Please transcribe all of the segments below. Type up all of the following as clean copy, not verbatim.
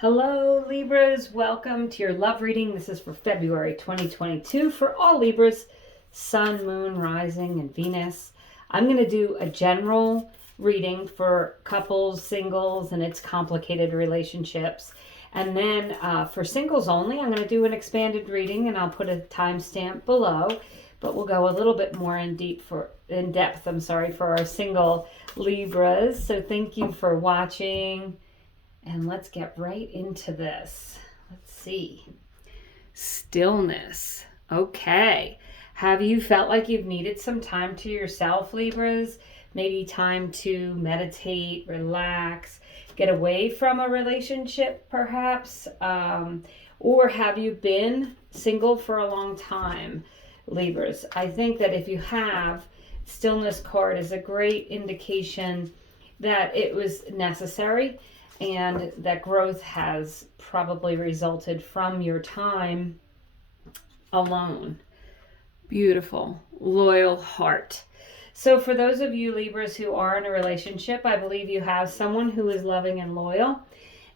Hello Libras, welcome to your love reading. This is for February 2022 for all Libras, Sun, Moon, Rising, and Venus. I'm going to do a general reading for couples, singles, and its complicated relationships. And then for singles only, I'm going to do an expanded reading, and I'll put a timestamp below. But we'll go a little bit more in depth, for our single Libras. So thank you for watching. And let's get right into this. Let's see. Stillness. Okay. Have you felt like you've needed some time to yourself, Libras? Maybe time to meditate, relax, get away from a relationship, perhaps? Or have you been single for a long time, Libras? I think that if you have, Stillness card is a great indication that it was necessary and that growth has probably resulted from your time alone. Beautiful. Loyal heart. So for those of you Libras who are in a relationship, I believe you have someone who is loving and loyal.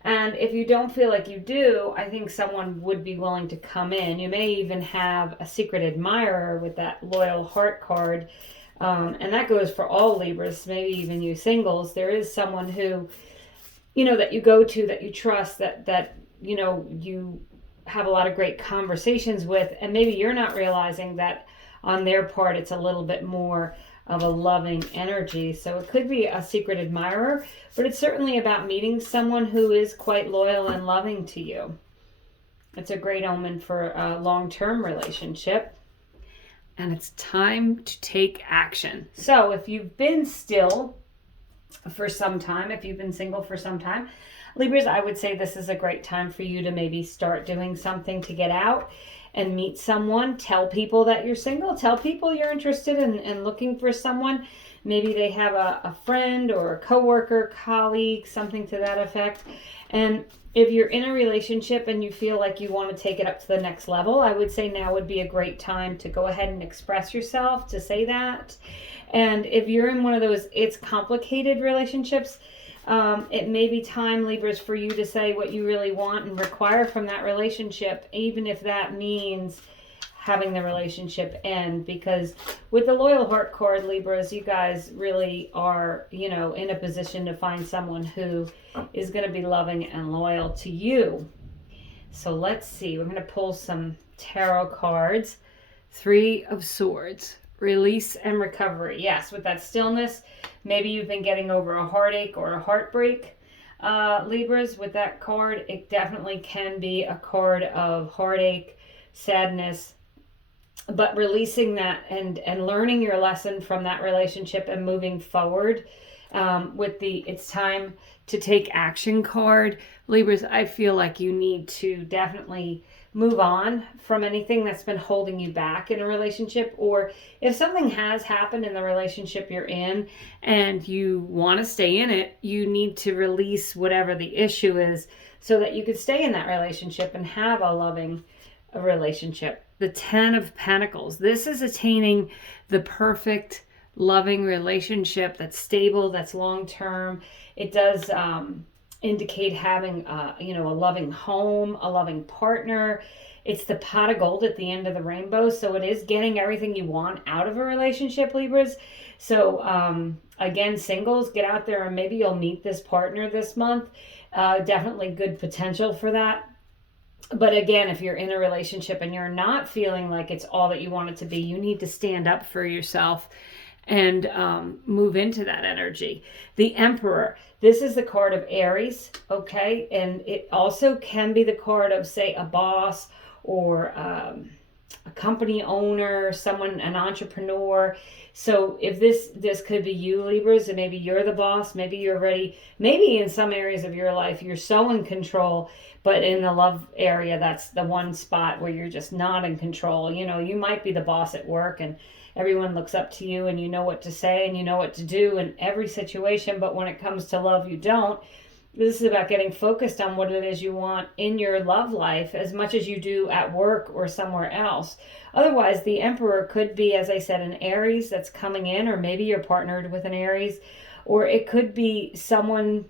And if you don't feel like you do, I think someone would be willing to come in. You may even have a secret admirer with that loyal heart card. And that goes for all Libras, maybe even you singles. There is someone who that you go to, that you trust, that you have a lot of great conversations with, and maybe you're not realizing that on their part it's a little bit more of a loving energy. So it could be a secret admirer, but it's certainly about meeting someone who is quite loyal and loving to you. It's a great omen for a long-term relationship. And it's time to take action. So if you've been still for some time, if you've been single for some time, Libras, I would say this is a great time for you to maybe start doing something to get out and meet someone. Tell people that you're single. Tell people you're interested in looking for someone. Maybe they have a friend or a coworker, colleague, something to that effect. And if you're in a relationship and you feel like you want to take it up to the next level, I would say now would be a great time to go ahead and express yourself, to say that. And if you're in one of those it's complicated relationships, it may be time, Libras, for you to say what you really want and require from that relationship, even if that means having the relationship end. Because with the loyal heart card, Libras, you guys really are, in a position to find someone who is going to be loving and loyal to you. So let's see. We're going to pull some tarot cards. 3 of Swords. Release and recovery. Yes, with that stillness, maybe you've been getting over a heartache or a heartbreak. Libras, with that card, it definitely can be a card of heartache, sadness, but releasing that and learning your lesson from that relationship and moving forward. With the it's time to take action card, Libras, I feel like you need to definitely move on from anything that's been holding you back in a relationship, or if something has happened in the relationship you're in and you want to stay in it, you need to release whatever the issue is so that you could stay in that relationship and have a loving relationship. The 10 of Pentacles. This is attaining the perfect loving relationship that's stable, that's long-term. It does indicate having a loving home, a loving partner. It's the pot of gold at the end of the rainbow, so it is getting everything you want out of a relationship, Libras. So again, singles, get out there and maybe you'll meet this partner this month. Definitely good potential for that. But again, if you're in a relationship and you're not feeling like it's all that you want it to be, you need to stand up for yourself and move into that energy. The Emperor. This is the card of Aries, okay? And it also can be the card of, say, a boss or a company owner, an entrepreneur. So if this could be you, Libras, and maybe you're the boss, maybe you're ready, maybe in some areas of your life you're so in control, but in the love area, that's the one spot where you're just not in control. You might be the boss at work and everyone looks up to you and you know what to say and you know what to do in every situation, but when it comes to love, you don't. This is about getting focused on what it is you want in your love life as much as you do at work or somewhere else. Otherwise, the Emperor could be, as I said, an Aries that's coming in, or maybe you're partnered with an Aries, or it could be someone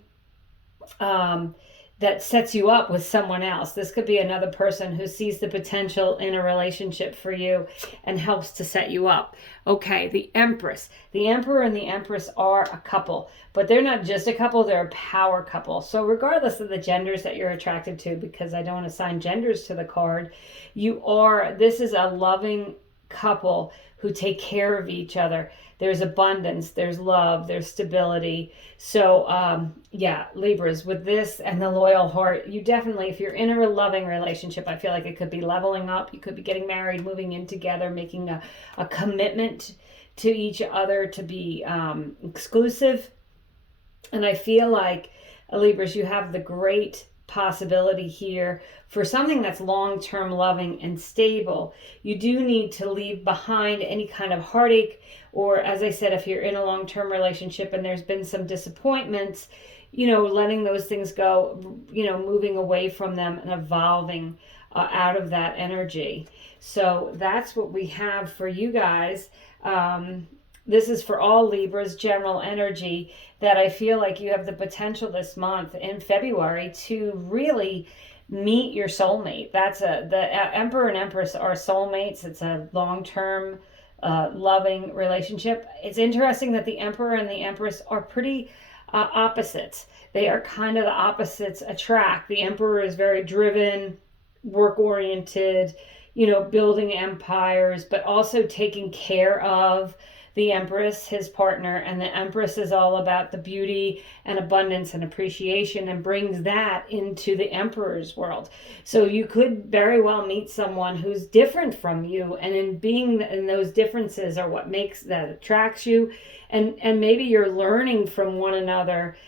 that sets you up with someone else. This could be another person who sees the potential in a relationship for you and helps to set you up. Okay, the Empress. The Emperor and the Empress are a couple, but they're not just a couple, they're a power couple. So regardless of the genders that you're attracted to, because I don't assign genders to the card, this is a loving couple who take care of each other. There's abundance, there's love, there's stability. So yeah, Libras, with this and the loyal heart, you definitely, if you're in a loving relationship, I feel like it could be leveling up. You could be getting married, moving in together, making a commitment to each other to be exclusive. And I feel like, Libras, you have the great possibility here for something that's long-term loving and stable. You do need to leave behind any kind of heartache, or as I said, if you're in a long-term relationship and there's been some disappointments, letting those things go, moving away from them and evolving out of that energy. So that's what we have for you guys. This is for all Libras, general energy, that I feel like you have the potential this month in February to really meet your soulmate. The Emperor and Empress are soulmates. It's a long-term loving relationship. It's interesting that the Emperor and the Empress are pretty opposites. They are kind of the opposites attract. The Emperor is very driven, work-oriented, building empires, but also taking care of the Empress, his partner, and the Empress is all about the beauty and abundance and appreciation and brings that into the Emperor's world. So you could very well meet someone who's different from you, and in being in those differences are what attracts you, and maybe you're learning from one another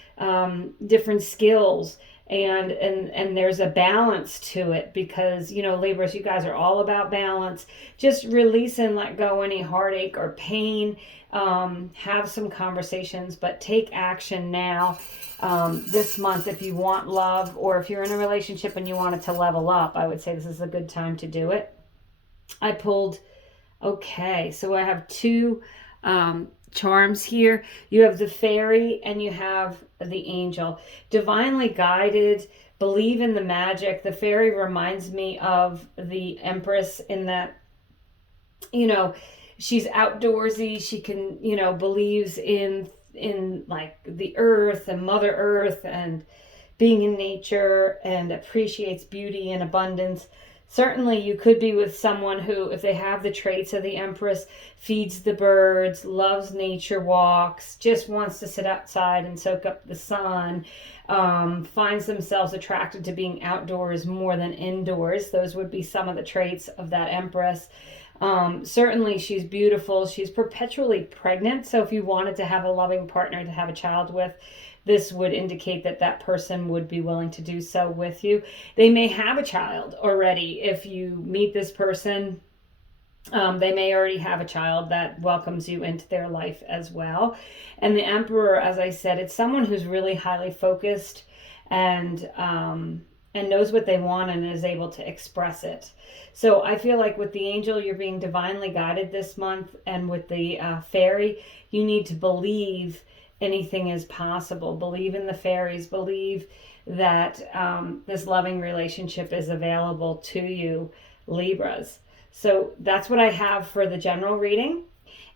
different skills. And there's a balance to it because, Libras, you guys are all about balance. Just release and let go any heartache or pain. Have some conversations, but take action now. This month, if you want love, or if you're in a relationship and you want it to level up, I would say this is a good time to do it. I pulled, okay, so I have two charms here. You have the fairy and you have the angel. Divinely guided, believe in the magic. The fairy reminds me of the Empress in that, she's outdoorsy. She can, believes in like the earth and Mother Earth and being in nature and appreciates beauty and abundance. Certainly you could be with someone who, if they have the traits of the Empress, feeds the birds, loves nature walks, just wants to sit outside and soak up the sun, finds themselves attracted to being outdoors more than indoors. Those would be some of the traits of that Empress. Certainly she's beautiful. She's perpetually pregnant. So if you wanted to have a loving partner to have a child with, this would indicate that that person would be willing to do so with you. They may have a child already. If you meet this person, they may already have a child that welcomes you into their life as well. And the Emperor, as I said, it's someone who's really highly focused and knows what they want and is able to express it. So I feel like with the angel, you're being divinely guided this month. And with the fairy, you need to believe anything is possible. Believe in the fairies. Believe that this loving relationship is available to you, Libras. So that's what I have for the general reading.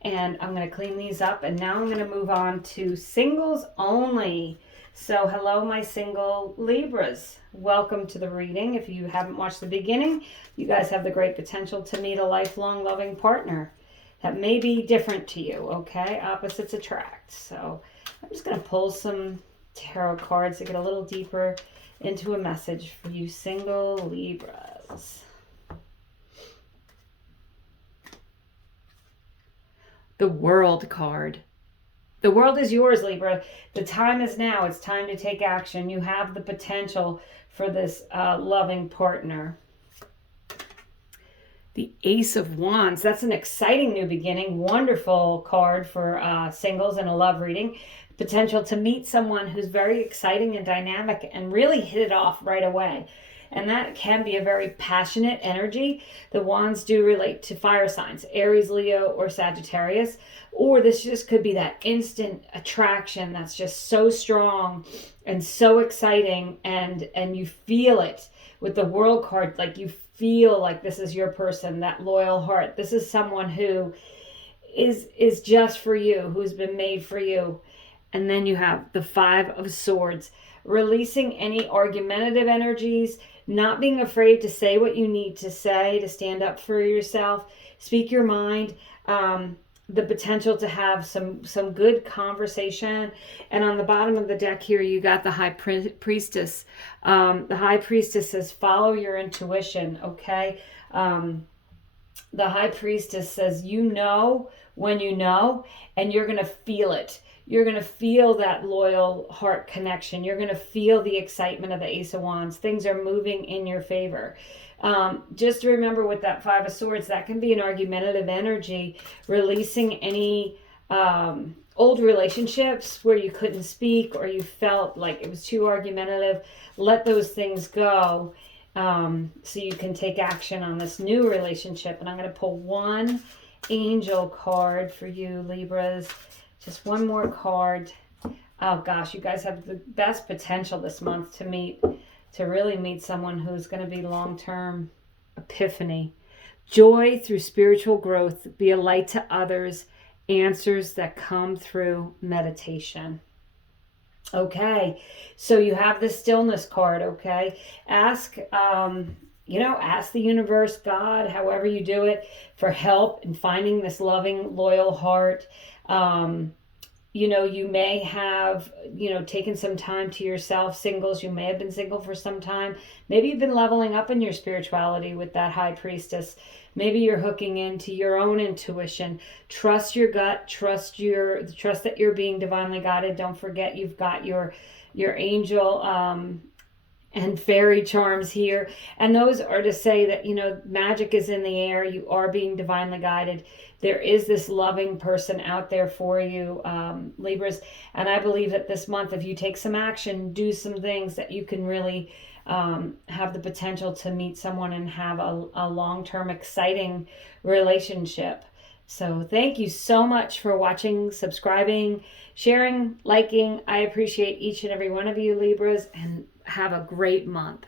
And I'm going to clean these up. And now I'm going to move on to singles only. So hello, my single Libras. Welcome to the reading. If you haven't watched the beginning, you guys have the great potential to meet a lifelong loving partner that may be different to you, okay? Opposites attract. So I'm just going to pull some tarot cards to get a little deeper into a message for you single Libras. The World card. The world is yours, Libra. The time is now. It's time to take action. You have the potential for this loving partner. The Ace of Wands. That's an exciting new beginning. Wonderful card for singles in a love reading. Potential to meet someone who's very exciting and dynamic and really hit it off right away. And that can be a very passionate energy. The wands do relate to fire signs, Aries, Leo, or Sagittarius. Or this just could be that instant attraction that's just so strong and so exciting, and you feel it with the World card. Like you feel like this is your person, that loyal heart. This is someone who is just for you, who's been made for you. And then you have the Five of Swords, releasing any argumentative energies, not being afraid to say what you need to say, to stand up for yourself, speak your mind, the potential to have some good conversation. And on the bottom of the deck here, you got the High Priestess. The High Priestess says, follow your intuition, okay? The High Priestess says, you know when you know, and you're going to feel it. You're going to feel that loyal heart connection. You're going to feel the excitement of the Ace of Wands. Things are moving in your favor. Just remember with that Five of Swords, that can be an argumentative energy, releasing any old relationships where you couldn't speak or you felt like it was too argumentative. Let those things go, so you can take action on this new relationship. And I'm going to pull one angel card for you, Libras. Just one more card. Oh gosh, you guys have the best potential this month to really meet someone who's going to be long-term. Epiphany. Joy through spiritual growth. Be a light to others. Answers that come through meditation. Okay, so you have the Stillness card, okay? Ask the universe, God, however you do it, for help in finding this loving, loyal heart. You may have, taken some time to yourself. Singles, you may have been single for some time. Maybe you've been leveling up in your spirituality with that High Priestess. Maybe you're hooking into your own intuition. Trust your gut. Trust that you're being divinely guided. Don't forget you've got your angel and fairy charms here. And those are to say that, magic is in the air. You are being divinely guided. There is this loving person out there for you, Libras. And I believe that this month, if you take some action, do some things, that you can really have the potential to meet someone and have a long-term, exciting relationship. So thank you so much for watching, subscribing, sharing, liking. I appreciate each and every one of you, Libras, and have a great month.